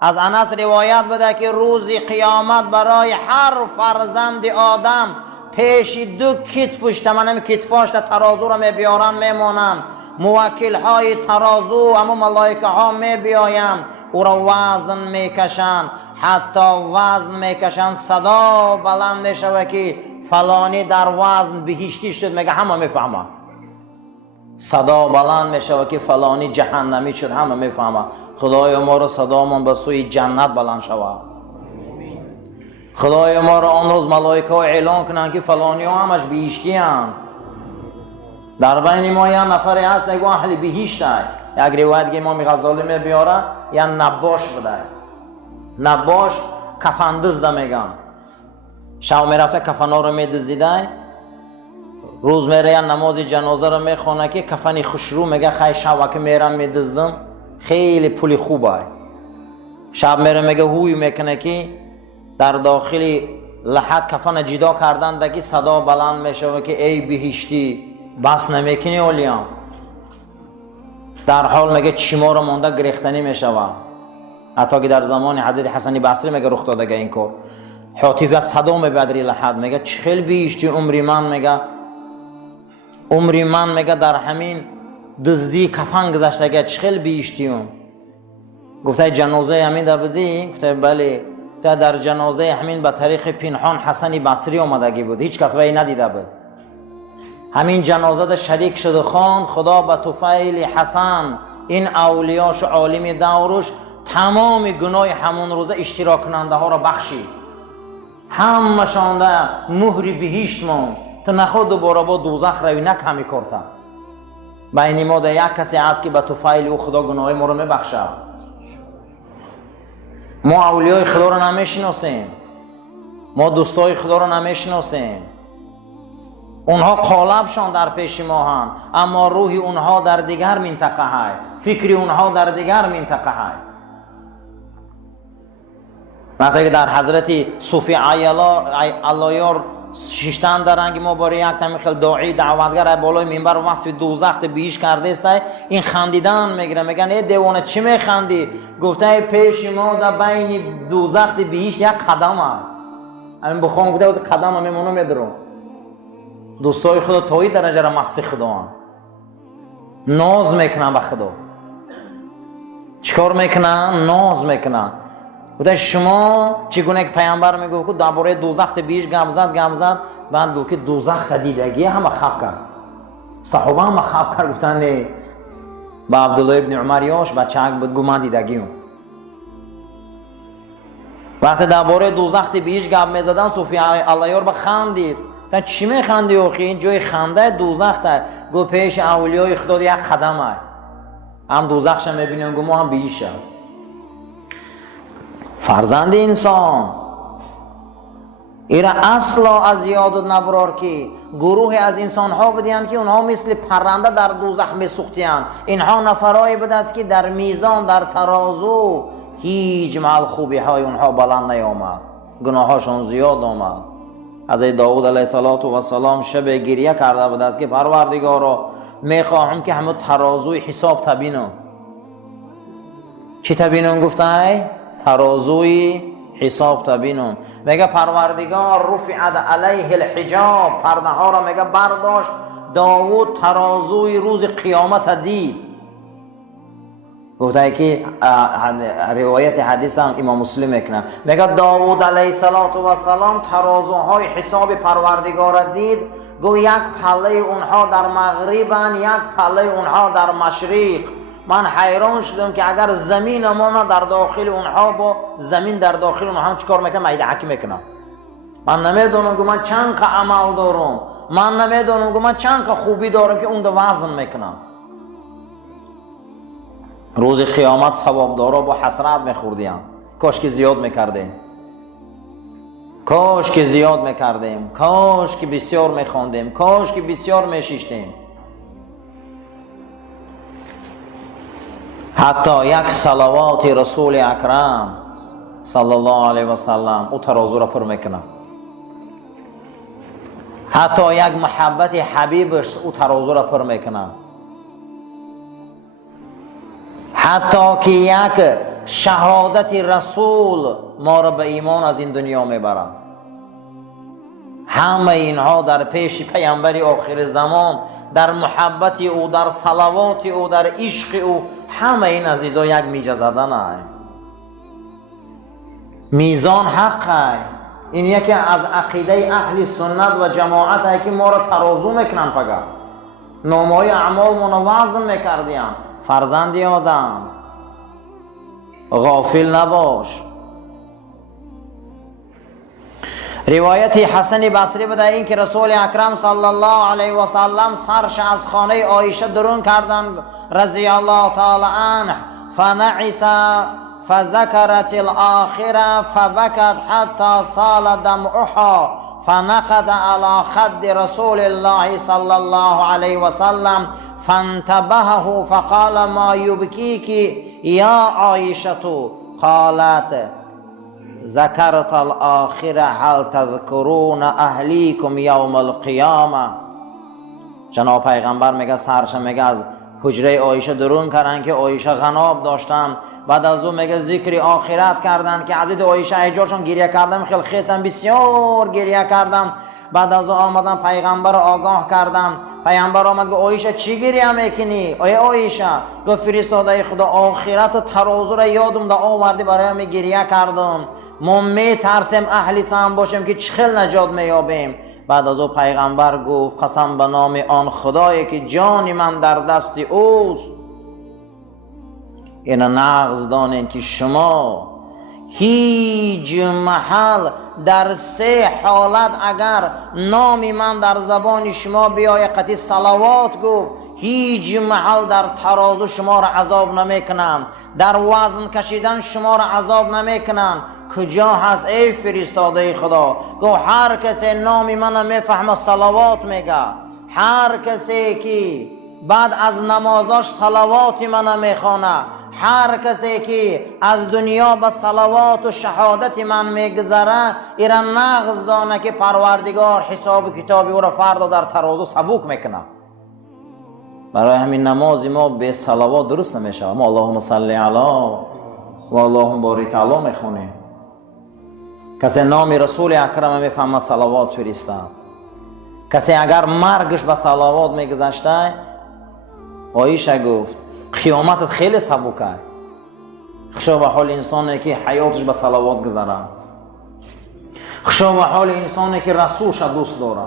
از انس روایت بده که روزی قیامت برای هر فرزند آدم پیش دو کتفش تمام کتفاش ترازو را میبیارن میمونن، موکل های ترازو اما ملائکه ها میبیاین او را وزن میکشن، حتی وزن میکشن صدا بلند میشوه که فلانی در وزن بهشتی شد، میگه همه میفهمه. صدا بلند میشوه که فلانی جهنمی شد، همه میفهمه. خدای ما را صدامون به سوی جنت بلند شوه. خدای ما را آن روز ملائکه ها اعلان کنن که فلانی ها همش بهشتی هم. در بین ما یه نفری هست اگه اهل بهشت های، یک روایت که امام غزالی میبیاره یا نباش بوده. نباش کفن دزده میگن، شب میرفته کفن ها رو میدزدیده، روز میره یا نماز جنازه رو میخونه که کفنی خوشرو، میگه خیلی شب که میرم میدزدم خیلی پولی خوبه. شب میره میگه هوی میکنه که در داخل لحد کفن جدا کردن دکی صدا بلند میشه که ای بهشتی بس نمیکنی اولیام. در حال میگه چیما رو مونده گریختنی میشوه. حتی که در زمان حضرت حسن بصری میگه رخ داده این کار. حاطف از صدا میبدری لحد میگه چخیل بهشتی عمری من، میگه عمری من میگه در همین دزدی کفن گذشته، چخیل بهشتیم. گفته جنازه همین دا بدی؟ گفته بله. تا در جنازه همین به طریق پنهان حسن بصری آمدگی بود، هیچ کس وی ندیده بود. همین جنازه دا شریک شد خواند خدا به طفیل حسن این اولیاش و عالم دورش تمام گناه همون روزه اشتراک کننده ها را بخشید، همشان ده مهری بهشت ماند تا نخود دوباره با دوزخ روی نکمی کرده. بین ما ده یک کسی هست که به طفیل او خدا گناه ما رو میبخشد. ما اولیای خدا رو نمیشناسیم، ما دوستای خدا رو نمیشناسیم. اونها قالبشان در پیش ما هست، اما روح اونها در دیگر منطقه های، فکر اونها در دیگر منطقه های. مثلا که در حضرت صوفی علایار شیشتن در رنگ ما برای یک تمیخل داعی دعوتگر بالای منبر وصف دوزخت بیش کرده است. این خندیدن میگیره، میگن ای دیوانه چی میخندی؟ گفته پیش ما در بین دوزخت بیش یک قدم هست. همین بخوام گفته قدم هم میمونه میدرم. دوستای خدا تایی درجه را مستی خدا هم ناز میکنن به خدا. چیکار میکنن؟ ناز میکنن. گفته شما چگونه یک پیامبر میگه که درباره دوزخت بیش گپ زد، بعد گفت که دوزخت دیدگی همه خواب کرد، صحابه هم خواب کرد. گفتن نه، با عبدالله ابن عمر یاش بچه بود گفت من دیدگیم. وقتی درباره دوزخت بیش گپ میزدن صوفی علایار به خندید. تا چی میخندی آخی؟ این جای خنده دوزخته. گفت پیش اولیای خدا یک قدمه، هم دوزخش میبینیم گفت ما هم بیشه. فرزند انسان ایرا اصلا از یاد نبرار که گروه از انسان ها بدین که اونها مثل پرنده در دوزخ میسوختیان. اینها نفرایی بود است که در میزان در ترازو هیچ مال خوبی های اونها بلند نیامد، گناهاشون زیاد آمد. از داوود علیه السلام شب گریه کرده بود است که پروردگارا میخواهم که همه ترازوی حساب تبینم. چی تبینم؟ گفته ترازوی حساب تبینم. میگه پروردگار رفعت علیه الحجاب، پرده ها را میگه برداشت. داوود ترازوی روز قیامت دید. گفته که روایت حدیث هم امام مسلم میکنه، میگه داوود علیه السلام ترازوهای حساب پروردگار دید. گو یک پله اونها در مغربن، یک پله اونها در مشرق. من حیران شدم که اگر زمین ما در داخل اونها با زمین در داخل اونها چیکار میکنه؟ میدعکی میکنه. من نمیدونم که من چند عمل دارم، من نمیدونم که من چند خوبی دارم که اون دو وزن میکنم. روز قیامت ثوابدارا با حسرت میخوردیم. کاش که زیاد میکردیم، کاش که زیاد میکردیم، کاش که بسیار میخوندیم، کاش که بسیار میشیشتیم. حتی یک صلوات رسول اکرم صلی الله علیه و سلم او ترازو را پر میکنه. حتی یک محبت حبیبش او ترازو را پر میکنه. حتی که یک شهادت رسول ما را به ایمان از این دنیا میبرد. همه اینها در پیش پیامبر آخر زمان، در محبت او، در صلوات او، در عشق او، همه این عزیزا یک میجه زدن است. میزان حق است. این یکی از عقیده اهل سنت و جماعت است که ما را ترازو میکنن. فقط نامه‌های اعمال ما وزن میکردیم. فرزند آدم غافل نباش. روایت حسن بصری بده این که رسول اکرم صلی الله علیه و سلم سرش از خانه عایشه درون کردند رضی الله تعالی عنه، فنعس فذكرت الآخرة فبكت حتى سال دمعها فنقد على خد رسول الله صلى الله عليه وسلم فانتبهه فقال ما يبكيك يا عائشة؟ قالت ذكرت الآخرة هل تذكرون أهليكم يوم القيامة. جناب پیغمبر میگه سرش میگه از حجره عایشه درون کردن که عایشه غناب داشتن. بعد از اون میگه ذکر آخرت کردن که عزیز عایشه ایجاشون گریه کردم، خیلی خیسم بسیار گریه کردم. بعد از اون آمدن پیغمبر آگاه کردم. پیغمبر آمد گفت عایشه چی گریه میکنی؟ آیه عایشه گفت فرستاده خدا آخرت و ترازو را یادم دا آوردی برای من گریه کردم. ما میترسیم اهلی چند باشیم که چخل نجات میابیم. بعد از او پیغمبر گفت قسم به نام آن خدایی که جان من در دست اوست، این نغز دانین که شما هیچ محل در سه حالت اگر نام من در زبان شما بیای قطعی صلوات گفت، هیچ محل در ترازو شما را عذاب نمیکنم، در وزن کشیدن شما را عذاب نمیکنم. کجا هست ای فرستاده خدا؟ گفت هر کسی نام من میفهمه صلوات میگه، هر کسی که بعد از نمازاش صلوات من میخوانه، هر کسی که از دنیا به صلوات و شهادت من میگذره، ایرا نغز دانه که پروردگار حساب کتابی او را فردا در ترازو سبوک میکنه. برای همین نماز ما به صلوات درست نمیشه. ما اللهم صل علی و اللهم بارک علی میخونیم. کسی نام رسول اکرم میفهمه صلوات فرسته. کسی اگر مرگش به صلوات میگذشته، عایشه گفت قیامتت خیلی سبکه. خشا به حال انسانی که حیاتش به صلوات گذره، خشا به حال انسانی که رسولش دوست داره،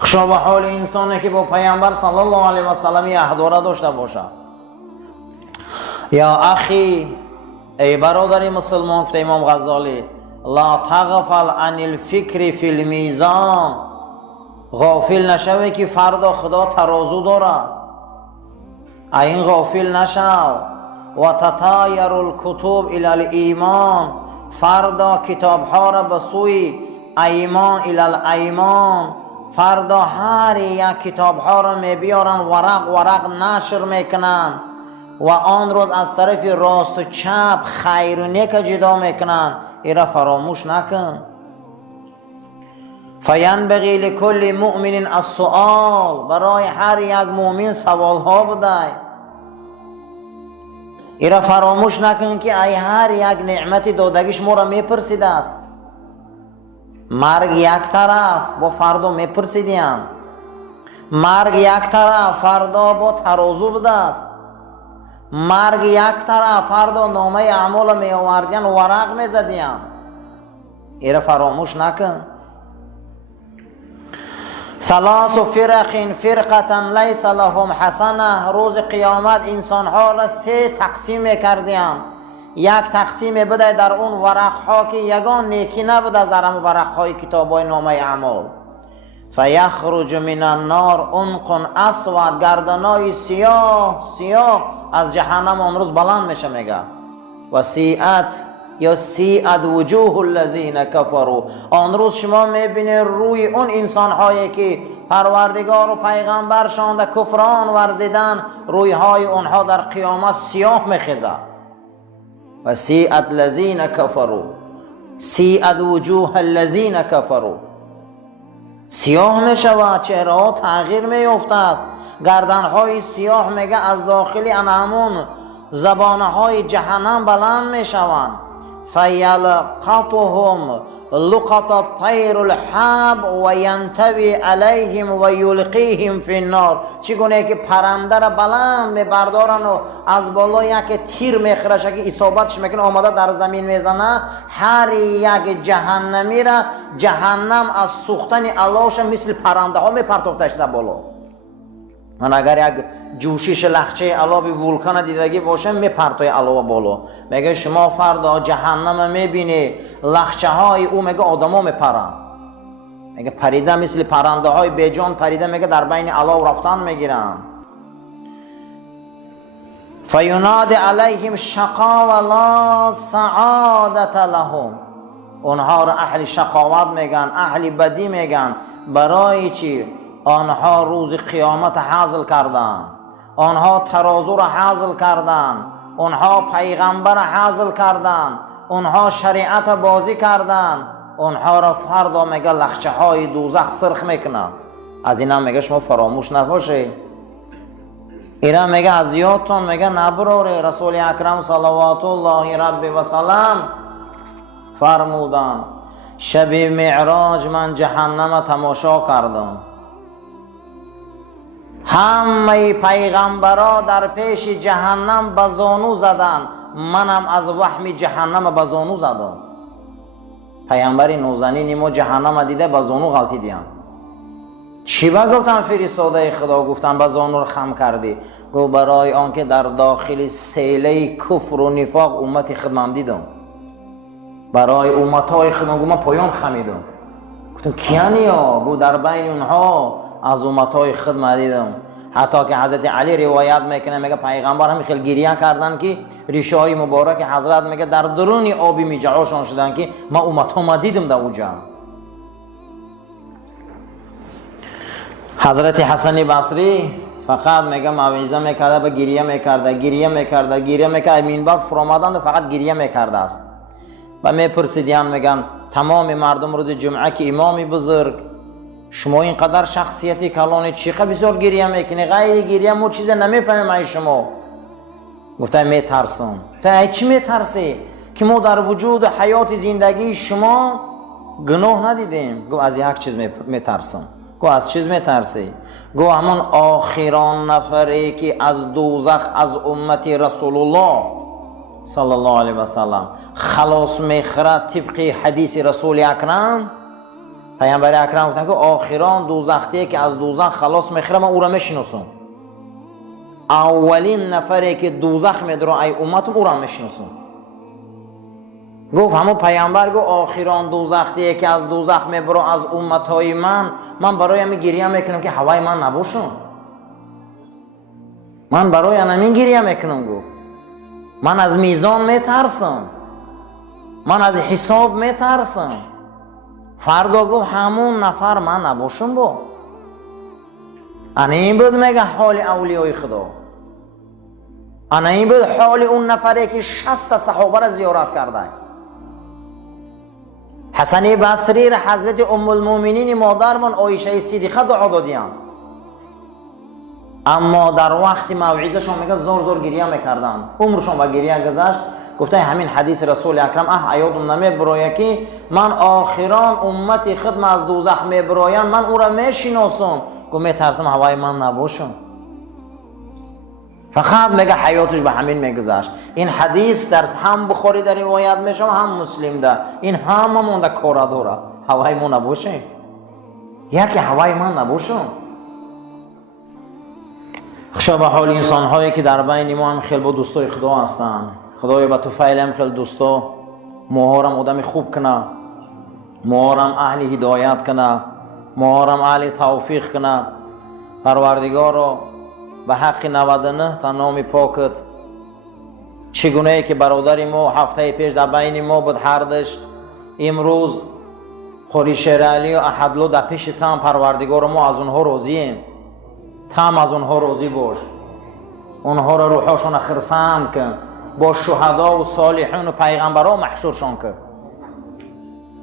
خشا به حال انسانی که با پیامبر صلی الله علیه و سلم عهد داشته باشه. یا اخی، ای برادر مسلمان، گفت امام غزالی لا تغفل عن الفکر فی المیزان، غافل نشوی که فردا خدا ترازو داره. این غافل نشو. و تطایر الکتب الی الایمان، فردا کتاب ها را به سوی ایمان الی الایمان، فردا هر یک کتاب ها را میبیارن ورق ورق نشر میکنن و آن روز از طرف راست و چپ خیر و نیک جدا میکنن. ایرا فراموش نکن. فینبغی لکل مؤمن السؤال، برای هر یک مؤمن سوال ها بده. ایرا فراموش نکن که ای هر یک نعمت دادگیش ما را میپرسیده است. مرگ یک طرف با فردا میپرسیدیم، مرگ یک طرف فردا با ترازو بوده است، مرگ یک طرف فردا نامه اعمال می آوردین ورق می زدین. ایره فراموش نکن. ثلاث فرق فرقة لیس لهم حسنه، روز قیامت انسان ها را سه تقسیم کردیم. یک تقسیم بده در اون ورق ها که یگان نیکی نبوده از درم ورق های کتاب های نامه اعمال. فیخرج من النار عنق اسود، گردنای سیاه سیاه از جهنم اون روز بلند میشه. میگه و سیئت یا سیئت وجوه الذین کفروا، آن روز شما میبینید روی اون انسان هایی که پروردگار و پیغمبرشان در کفران ورزیدن، روی های اونها در قیامت سیاه میخیزه. و سیئت الذین کفروا، سیئت وجوه الذین کفروا، سیاه میشود، چهره ها تغییر میفته است. گردن های سیاه میگه از داخلی انامون زبانهای جهنم بلند می شوند. فیلقطهم لقط الطیر الحب و ینتوی علیهم و یلقیهم فی النار. چگونه که پرنده را بلند می بردارن و از بالا یک تیر میخرشه که اصابتش میکنه آماده در زمین میزنه، هر یک جهنمی را جهنم از سوختن علاش مثل پرنده ها میپرتافتش در بالا. من اگر یک جوشش لخچه علابی ولکان دیدگی باشه میپرتای علاوه بالا. میگه شما فردا جهنم میبینی لخچه های او میگه آدما میپرن، میگه پریده مثل پرنده های بیجان پریده، میگه در بین علاو رفتن میگیرن. فیناد علیهم شقا و لا سعادت لهم. اونها را اهل شقاوت میگن، اهل بدی میگن. برای چی؟ آنها روز قیامت حاصل کردن، آنها ترازو را حاصل کردن، آنها پیغمبر را حاصل کردن، آنها شریعت بازی کردن، آنها را فردا میگه لخچه های دوزخ سرخ میکنن. از اینا میگه شما فراموش نباشه. اینا میگه از یادتون میگه نبروره. رسول اکرم صلوات الله ربی و سلام فرمودن شب معراج من جهنم تماشا کردم، همه پیغمبرا در پیش جهنم بزانو زدن، منم از وهم جهنم بزانو زدم. پیغمبری نوزنین ما جهنم دیده بزانو غلطی دیان. چی با گفتن فرستاده خدا؟ گفتن بزانو رو خم کردی. گفت برای آنکه در داخل سیله کفر و نفاق امت خدمم دیدم، برای امتهای خدمم من پایان خمیدم. گفتم کیانی ها؟ گفت در بین اونها از امتهای خدمت دیدم. حتی که حضرت علی روایت میکنه میگه پیغمبر هم خیلی گریه کردن که ریشه های مبارک حضرت میگه در درون آبی میجعاشان شدن که ما امتها دیدم در اونجا. حضرت حسن بصری فقط میگه موعظه میکرده و گریه میکرده منبر فرامدن و فقط گریه میکرده است. و میپرسیدن میگن تمام مردم روز جمعه که امامی بزرگ شما اینقدر شخصیتی کلانی چیقه بسیار گریه میکنی، غیر گریه مو چیز نمیفهمیم ای شما. گفته میترسم. تا چی میترسی؟ که ما در وجود حیات زندگی شما گناه ندیدیم. گفت از یک چیز میترسم. گفت از چیز میترسی؟ گفت همون آخران نفری که از دوزخ از امت رسول الله صلی الله علیه و سلم خلاص میخرد طبق حدیث رسول اکرم. پیامبر اکرم گفتن که آخران دوزختی که از دوزخ خلاص میخره من او را میشناسم. اولین نفری که دوزخ میدره ای امت او را میشناسم. گفت همون پیامبر گفت آخران دوزختی که از دوزخ میبره از امتهای من برای همین گریه میکنم که هوای من نباشم. من برای همین گریه میکنم. گفت من از میزان میترسم، من از حساب میترسم. فردا گفت همون نفر من نباشم. با انا این بود میگه حال اولیای خدا. انا این بود حال اون نفری که 60 صحابه را زیارت کرده. حسن بصری را حضرت ام المؤمنین مادرمان عایشه صدیقه دعا دادیان، اما در وقت موعظه‌شان میگه زور گریه میکردن، عمرشان با گریه گذشت. گفته همین حدیث رسول اکرم یادم نمیبره که من آخران امت خدم از دوزخ میبراین من او را میشناسم. گفت میترسم هوای من نباشم. فقط میگه حیاتش به همین میگذشت. این حدیث در هم بخاری در روایت میشه هم مسلم ده. این هممون در کار داره. هوای من نباشه، یکی هوای من نباشم. خشا به حال انسان هایی که در بین ما هم خیلی با دوستای خدا هستن. خدایا به توفیل هم خیلی دوستا ماهارم آدم خوب کنه، ماهارم اهل هدایت کنه، ماهارم اهل توفیق کنه. پروردگارا به حق 99 تا نام پاکت چگونه ای که برادر ما هفته پیش در بین ما بود هردش، امروز خوری شیر علی و احدلو در پیش تام. پروردگار ما از اونها راضییم، تام از اونها راضی باش، اونها را روحاشون خرسند کن، با شهدا و صالحین و پیغمبران محشورشان کن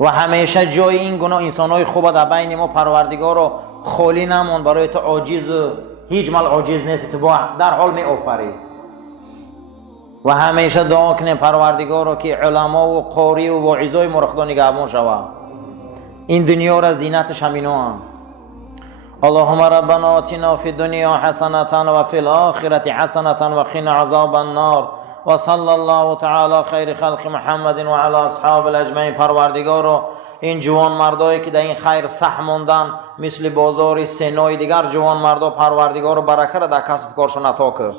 و همیشه جای این گناه انسانای خوب در بین ما پروردگار را خالی نمون. برای تو عاجز هیچ مال عاجز نیست، تو در حال می آفری. و همیشه دعا کنیم پروردگارو که علما و قاری و واعظای ما را خدا نگهبان شود. این دنیا را زینتش همینا هم. اللهم ربنا آتنا فی الدنیا حسنة و فی الآخرة حسنة و قنا عذاب النار و صلی الله تعالی خیر خلق محمد و علی اصحاب الاجمعین. پروردگارو این جوان مردایی که در این خیر سهم موندن مثل بازار سینای دیگر جوان مردا پروردگارو برکت را در کسب کارشون عطا که.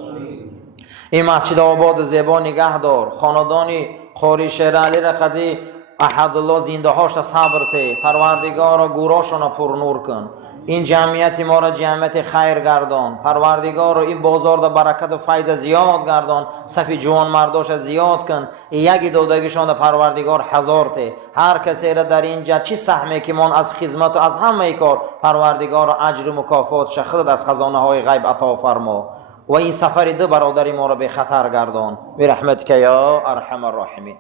این مسجد آباد زیبا نگه دار. خاندانی قاری شیر علی رقدی احدالله زنده هاش صبر ته. پروردگارا گوراشون پر نور کن. این جمعیت ما را جمعیت خیر گردان. پروردگارا این بازار دا برکت و فیض زیاد گردان. صفی جوان مرداش زیاد کن. یکی دودگیشان دا پروردگار هزار ته. هر کسی را در اینجا چی سهمی که من از خدمت و از همه کار پروردگارا اجر و مکافات شخصت از خزانه های غیب عطا فرما. و این سفر دو برادری ما را به خطر گردان. برحمتک یا ارحم الراحمین.